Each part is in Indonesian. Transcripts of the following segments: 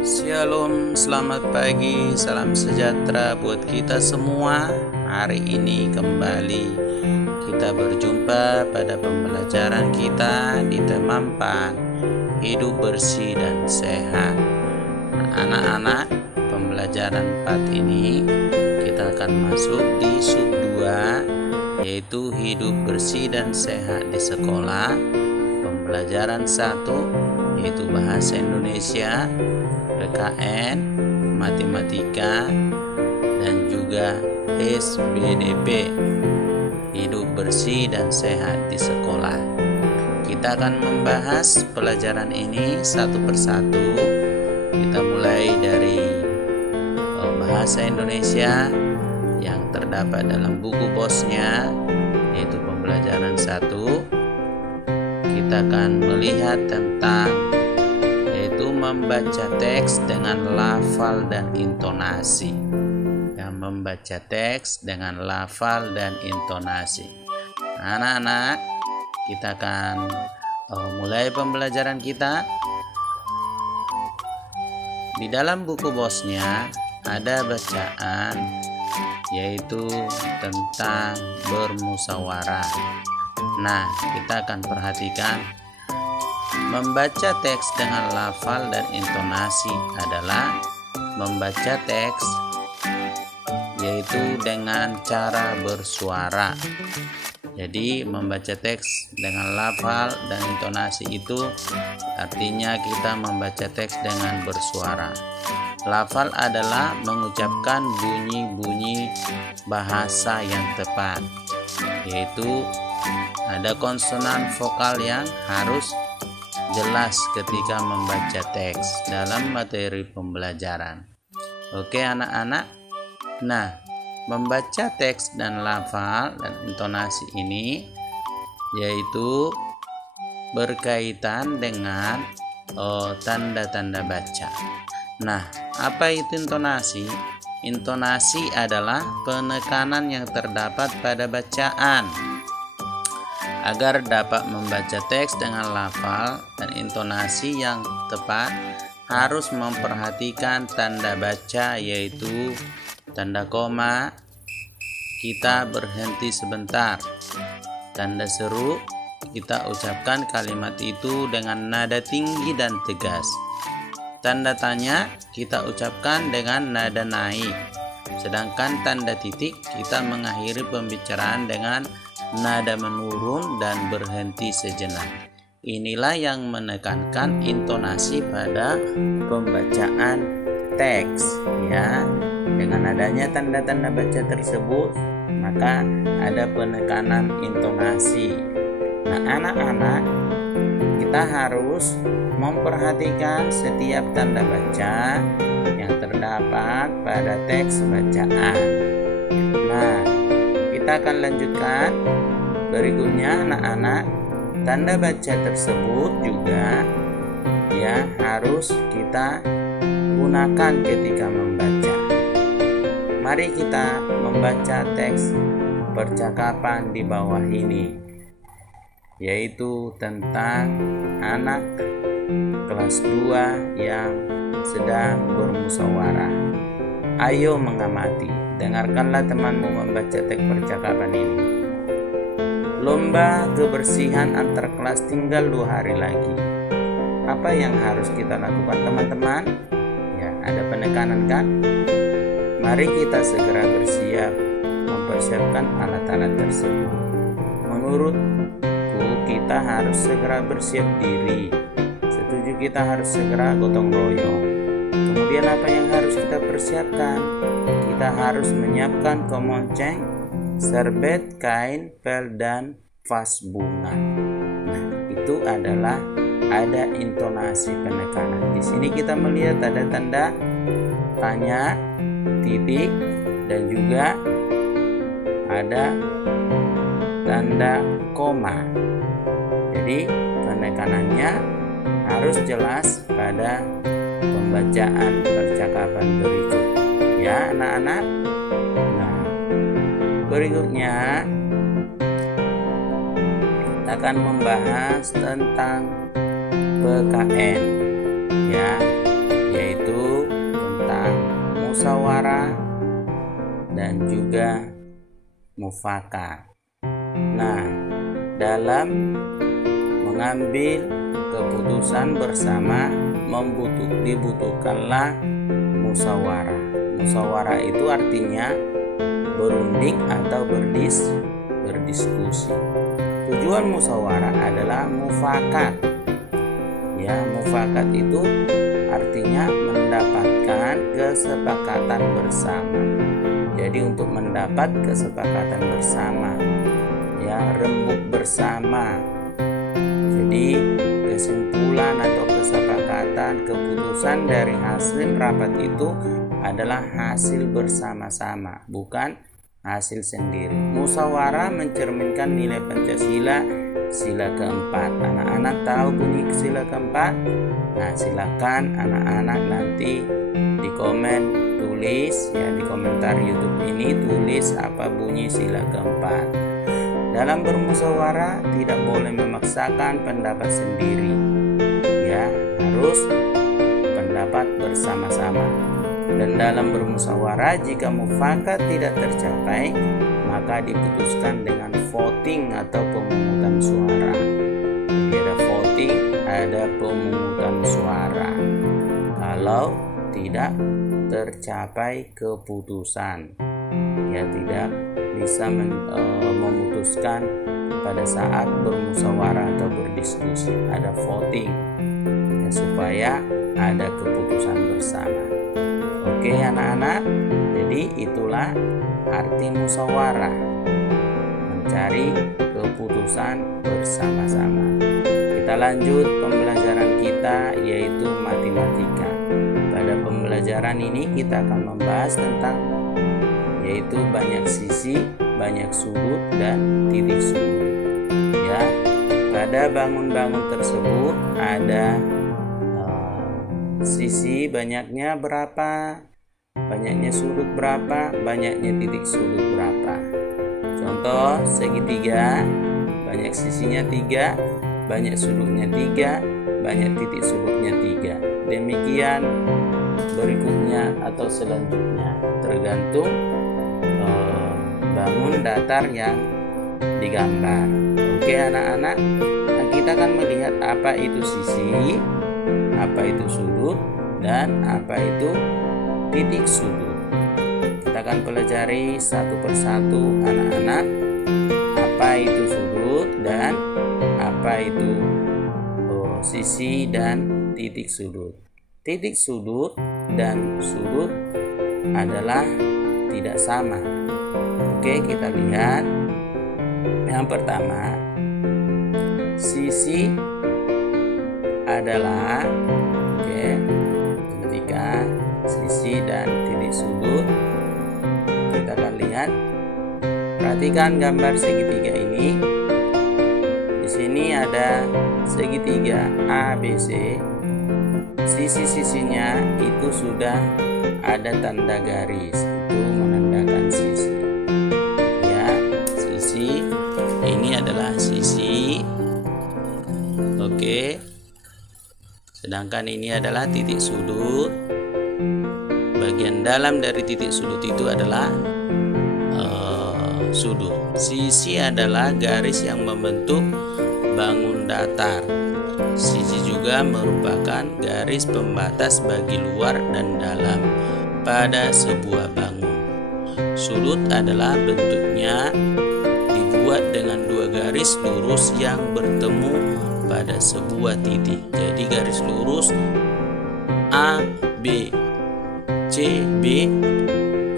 Shalom, selamat pagi, salam sejahtera buat kita semua. Hari ini kembali kita berjumpa pada pembelajaran kita di tema 4, hidup bersih dan sehat. Anak-anak, pembelajaran 4 ini kita akan masuk di sub 2, yaitu hidup bersih dan sehat di sekolah. Pembelajaran 1 yaitu bahasa Indonesia, PKN, matematika, dan juga SBDP, hidup bersih dan sehat di sekolah. Kita akan membahas pelajaran ini satu persatu. Kita mulai dari bahasa Indonesia yang terdapat dalam buku posnya, yaitu pembelajaran 1. Kita akan melihat tentang membaca teks dengan lafal dan intonasi. Membaca teks dengan lafal dan intonasi. Anak-anak, kita akan mulai pembelajaran kita. Di dalam buku bosnya ada bacaan, yaitu tentang bermusyawarah. Nah, kita akan perhatikan. Membaca teks dengan lafal dan intonasi adalah membaca teks, yaitu dengan cara bersuara. Jadi membaca teks dengan lafal dan intonasi itu artinya kita membaca teks dengan bersuara. Lafal adalah mengucapkan bunyi-bunyi bahasa yang tepat, yaitu ada konsonan vokal yang harus jelas ketika membaca teks dalam materi pembelajaran. Oke anak-anak. Nah, membaca teks dan lafal dan intonasi ini yaitu berkaitan dengan tanda-tanda baca. Nah, apa itu intonasi? Intonasi adalah penekanan yang terdapat pada bacaan. Agar dapat membaca teks dengan lafal dan intonasi yang tepat, harus memperhatikan tanda baca, yaitu tanda koma, kita berhenti sebentar, tanda seru, kita ucapkan kalimat itu dengan nada tinggi dan tegas, tanda tanya kita ucapkan dengan nada naik, sedangkan tanda titik kita mengakhiri pembicaraan dengan nada menurun dan berhenti sejenak. Inilah yang menekankan intonasi pada pembacaan teks, ya. Dengan adanya tanda-tanda baca tersebut, maka ada penekanan intonasi. Nah, anak-anak, kita harus memperhatikan setiap tanda baca yang terdapat pada teks bacaan. Nah, kita akan lanjutkan. Berikutnya anak-anak, tanda baca tersebut juga harus kita gunakan ketika membaca. Mari kita membaca teks percakapan di bawah ini, yaitu tentang anak kelas 2 yang sedang bermusyawarah. Ayo mengamati. Dengarkanlah temanmu membaca teks percakapan ini. Lomba kebersihan antar kelas tinggal 2 hari lagi. Apa yang harus kita lakukan teman-teman? Ya, ada penekanan kan? Mari kita segera bersiap, mempersiapkan alat-alat tersebut. Menurutku kita harus segera bersiap diri. Setuju, kita harus segera gotong royong. Kemudian apa yang harus kita persiapkan? Kita harus menyiapkan kemonceng, serbet, kain, pel, dan vas bunga. Nah, itu adalah ada intonasi penekanan. Di sini kita melihat ada tanda tanya, titik, dan juga ada tanda koma. Jadi penekanannya harus jelas pada pembacaan percakapan berikut, ya anak-anak. Nah, berikutnya kita akan membahas tentang PKN, ya, yaitu musyawarah, dan juga mufakat. Nah, dalam mengambil keputusan bersama dibutuhkanlah musyawarah. Musyawarah itu artinya berunding atau berdiskusi. Tujuan musyawarah adalah mufakat. Ya, mufakat itu artinya mendapatkan kesepakatan bersama. Jadi untuk mendapat kesepakatan bersama, ya, rembuk bersama. Jadi kesimpulan atau kesepakatan keputusan dari hasil rapat itu adalah hasil bersama-sama, bukan hasil sendiri. Musyawarah mencerminkan nilai Pancasila sila keempat. Anak-anak tahu bunyi sila keempat? Nah, silakan anak-anak nanti di komen tulis, ya, di komentar YouTube ini tulis apa bunyi sila keempat. Dalam bermusyawarah tidak boleh memaksakan pendapat sendiri, ya, harus pendapat bersama-sama. Dan dalam bermusyawarah jika mufakat tidak tercapai, maka diputuskan dengan voting atau pemungutan suara. Jadi ada voting, ada pemungutan suara. Kalau tidak tercapai keputusan, ya, tidak bisa memutuskan pada saat bermusyawarah atau berdiskusi, ada voting, ya, supaya ada keputusan bersama. Oke anak-anak, jadi itulah arti musyawarah, mencari keputusan bersama-sama. Kita lanjut pembelajaran kita, yaitu matematika. Pada pembelajaran ini kita akan membahas tentang yaitu banyak sisi, banyak sudut, dan titik sudut. Ya, pada bangun-bangun tersebut ada sisi banyaknya berapa, banyaknya sudut berapa, banyaknya titik sudut berapa. Contoh segitiga, banyak sisinya 3, banyak sudutnya 3, banyak titik sudutnya 3. Demikian berikutnya atau selanjutnya, tergantung bangun datar yang digambar. Oke anak-anak, nah, kita akan melihat apa itu sisi, apa itu sudut, dan apa itu titik sudut. Kita akan pelajari satu persatu anak-anak, apa itu sudut dan apa itu sisi dan titik sudut. Titik sudut dan sudut adalah tidak sama. Oke, kita lihat. Yang pertama, sisi adalah, ketika sisi dan titik sudut, kita akan lihat. Perhatikan gambar segitiga ini. Di sini ada segitiga ABC. Sisi-sisinya itu sudah ada tanda garis, itu menandakan sisi. Ya, sisi ini adalah sisi. Oke. Sedangkan ini adalah titik sudut. Bagian dalam dari titik sudut itu adalah sudut. Sisi adalah garis yang membentuk bangun datar. Sisi juga merupakan garis pembatas bagi luar dan dalam pada sebuah bangun. Sudut adalah bentuknya dibuat dengan dua garis lurus yang bertemu pada sebuah titik. Jadi garis lurus A, B, C, B,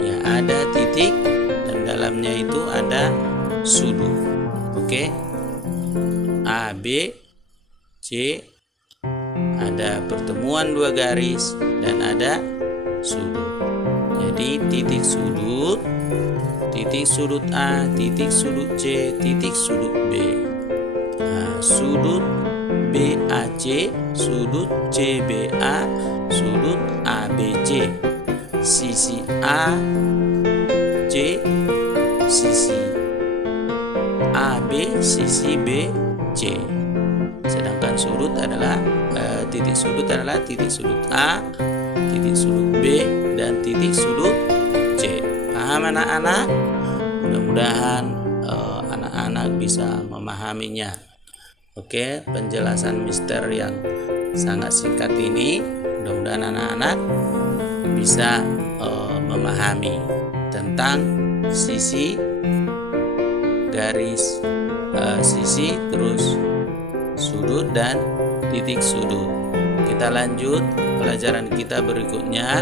ya, ada titik dan dalamnya itu ada sudut. Oke, A, B, C, ada pertemuan dua garis dan ada sudut. Jadi titik sudut A, titik sudut C, titik sudut B. Nah, sudut BAC, sudut CBA, sudut ABC. Sisi A, C, sisi AB, sisi B, C. Sedangkan sudut adalah titik sudut adalah titik sudut A, titik sudut B, dan titik sudut C. Paham anak-anak? Mudah-mudahan anak-anak bisa memahaminya. Oke, penjelasan mister yang sangat singkat ini mudah-mudahan anak-anak bisa memahami tentang sisi, garis, sisi, terus sudut dan titik sudut. Kita lanjut pelajaran kita berikutnya.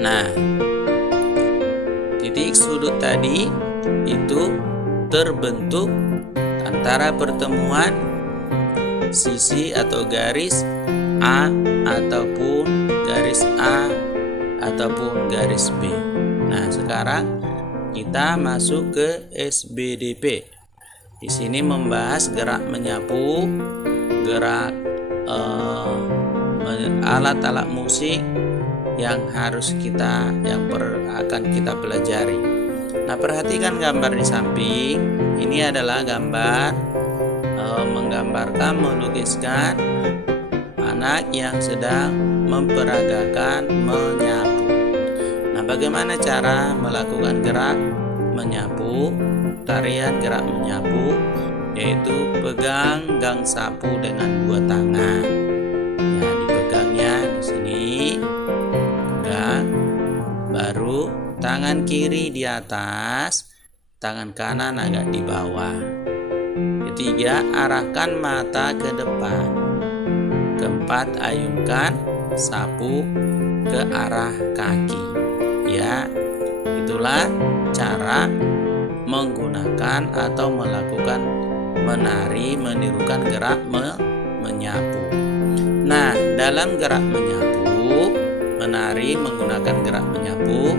Nah, titik sudut tadi itu terbentuk antara pertemuan sisi atau garis A ataupun garis A ataupun garis B. Nah, sekarang kita masuk ke SBDP. Di sini membahas gerak menyapu, gerak alat-alat musik yang akan kita pelajari. Nah, perhatikan gambar di samping. Ini adalah gambar menggambarkan, melukiskan anak yang sedang memperagakan menyapu. Nah, bagaimana cara melakukan gerak menyapu? Tarian gerak menyapu yaitu pegang gang sapu dengan dua tangan. Ya, dipegangnya di sini, pegang, baru tangan kiri di atas, tangan kanan agak di bawah. Ketiga, arahkan mata ke depan. Keempat, ayunkan sapu ke arah kaki. Ya, itulah cara menggunakan atau melakukan menari, menirukan gerak menyapu. Nah, dalam gerak menyapu, menari menggunakan gerak menyapu,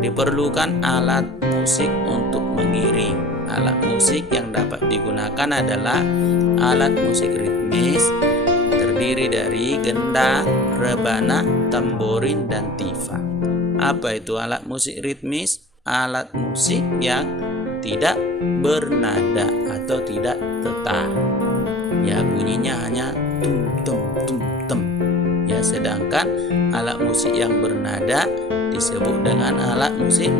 diperlukan alat musik untuk mengiring. Alat musik yang dapat digunakan adalah alat musik ritmis, terdiri dari gendang, rebana, tamborin, dan tifa. Apa itu alat musik ritmis? Alat musik yang tidak bernada atau tidak tetap. Ya, bunyinya hanya tum tum tum tum. Ya, sedangkan alat musik yang bernada disebut dengan alat musik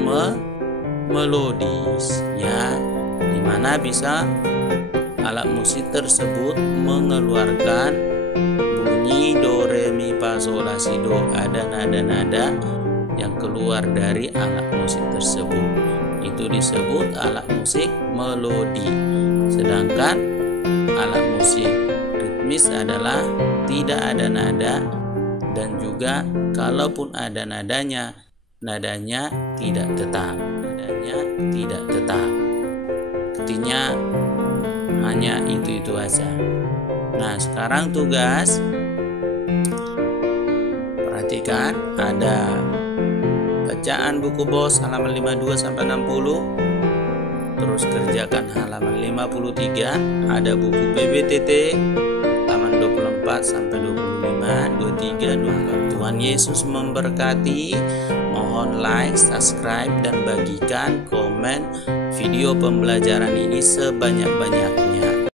melodis. Ya, dimana bisa alat musik tersebut mengeluarkan bunyi do re mi fa sol la si do, ada nada-nada yang keluar dari alat musik tersebut. Itu disebut alat musik melodi. Sedangkan alat musik ritmis adalah tidak ada nada, dan juga kalaupun ada nadanya tidak tetap. Nadanya tidak tetap. Artinya hanya itu aja. Nah, sekarang tugas, perhatikan, ada bacaan buku BOS halaman 52 sampai 60. Terus kerjakan halaman 53. Ada buku PBTT halaman 24 sampai 25, 23, 24. Tuhan Yesus memberkati. Mohon like, subscribe, dan bagikan komen video pembelajaran ini sebanyak-banyaknya.